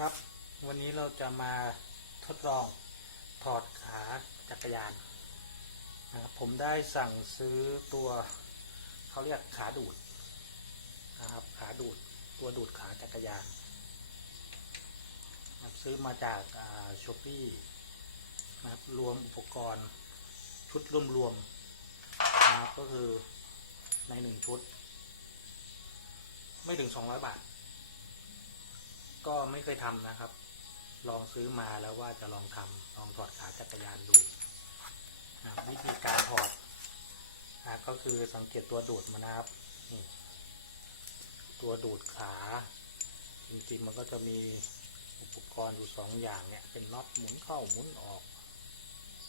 ครับ วันนี้เราจะมาทดลองถอดขาจักรยานนะครับผมได้สั่งซื้อตัวเขาเรียกขาดูดนะครับขาดูดตัวดูดขาจักรยานนะซื้อมาจากช้อปปี้นะครับรวมอุปกรณ์ชุดรวมๆนะครับก็คือในหนึ่งชุด ไม่ถึงสองร้อยบาท ก็ไม่เคยทำนะครับ ลองซื้อมาแล้วว่าจะลองทำลองถอดขาจักรยานดูนะวิธีการถอดนะก็คือสังเกตตัวดูดมันะครับนี่ตัวดูดขา จริงๆมันก็จะมีอุปกรณ์อยู่สองอย่างเนี่ย เป็นน็อตหมุนเข้าหมุนออก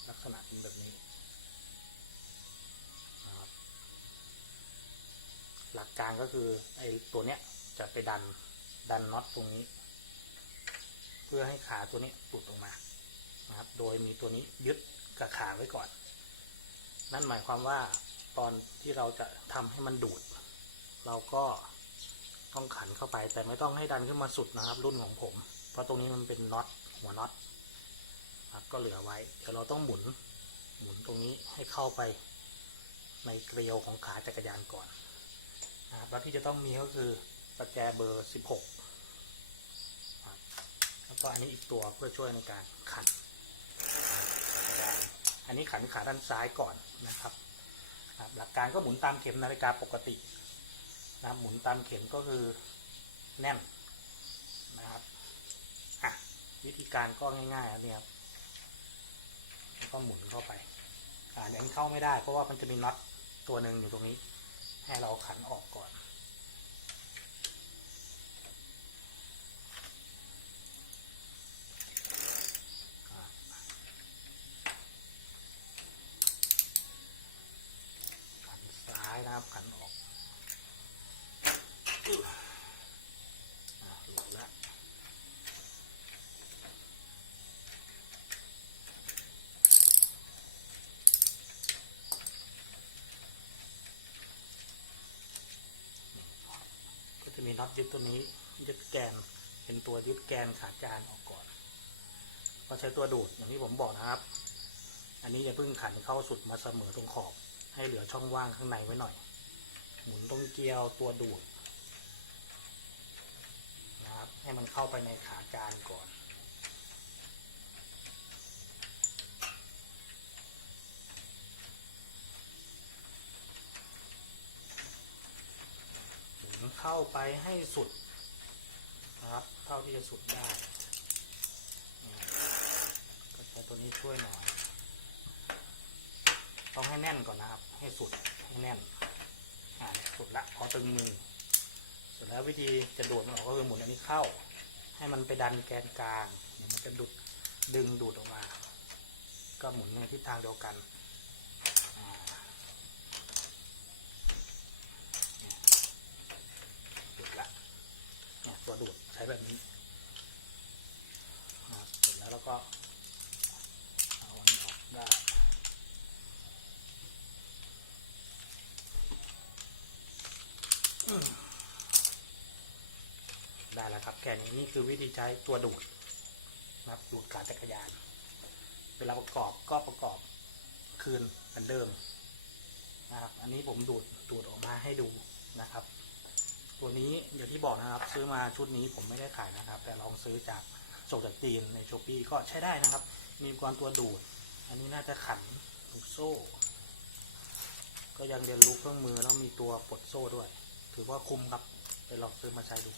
ลักษณะเป็นแบบนี้นะครับหลักการก็คือไอ้ตัวเนี้ยจะไปดันดันน็อตตรงนี้ พื่อให้ขาตัวนี้หลุดออกมานะครับ โดยมีตัวนี้ยึดกับขาไว้ก่อน นั่นหมายความว่าตอนที่เราจะทำให้มันดูด เราก็ต้องขันเข้าไป แต่ไม่ต้องให้ดันขึ้นมาสุดนะครับ รุ่นของผม เพราะตรงนี้มันเป็นน็อตหัวน็อตครับก็เหลือไว้เดี๋ยวเราต้องหมุนหมุนตรงนี้ให้เข้าไปในเกลียวของขาจักรยานก่อนนะครับแล้วที่จะต้องมีก็คือประแจเบอร์ 16 ก็อันนี้อีกตัวเพื่อช่วยในการขัน อันนี้ขันขาด้านซ้ายก่อนนะครับหลักการก็หมุนตามเข็มนาฬิกาปกตินะครับหมุนตามเข็มก็คือแน่นนะครับอะวิธีการก็ง่ายๆนนี้ครับแล้วก็หมุนเข้าไปอ่าเดี๋ยวมันเข้าไม่ได้เพราะว่ามันจะมีน็อตตัวหนึ่งอยู่ตรงนี้ ให้เราขันออกก่อนซ้ายนะครับขันออกหลุดแล้วก็จะมีน็อตยึดตัวนี้ยึดแกนเป็นตัวยึดแกนขาจานออกก่อนก็ใช้ตัวดูดอย่างที่ผมบอกนะครับ อันนี้อย่าเพิ่งขันเข้าสุดมาเสมอตรงขอบ ให้เหลือช่องว่างข้างในไว้หน่อย หมุนตรงเกลียวตัวดูดนะครับ ให้มันเข้าไปในขาจานก่อนหมุนเข้าไปให้สุดนะครับเท่าที่จะสุดได้ ก็ใช้ตัวนี้ช่วยหน่อย ต้องให้แน่นก่อนนะครับ ให้สุดให้แน่นอ่าสุดละพอตึงมือเสร็จแล้ววิธีจะดูดมันออกก็คือหมุนอันนี้เข้า ให้มันไปดันแกนกลางมันจะดุดดึงดูดออกมา ก็หมุนในทิศทางเดียวกันเนี่ยดุดละตัวดูดใช้แบบนี้เสร็จแล้วเราก็เอาอันนี้ออกได้ ได้แล้วครับแค่นี้นี่คือวิธีใช้ตัวดูดนะครับดูดขาจักรยาน เวลาประกอบก็ประกอบคืนเหมือนเดิมนะครับ อันนี้ผมดูดดูดออกมาให้ดูนะครับ ตัวนี้อย่างที่บอกนะครับ ซื้อมาชุดนี้ผมไม่ได้ขายนะครับ แต่ลองซื้อจากส่งจากจีนในช้อปปีก็ใช้ได้นะครับ มีอุปกรณ์ตัวดูด อันนี้น่าจะขันลูกโซ่ ก็ยังเรียนรู้เครื่องมือแล้วมีตัวปลดโซ่ด้วย ถือว่าคุ้มครับ ไปลองซื้อมาใช้ดู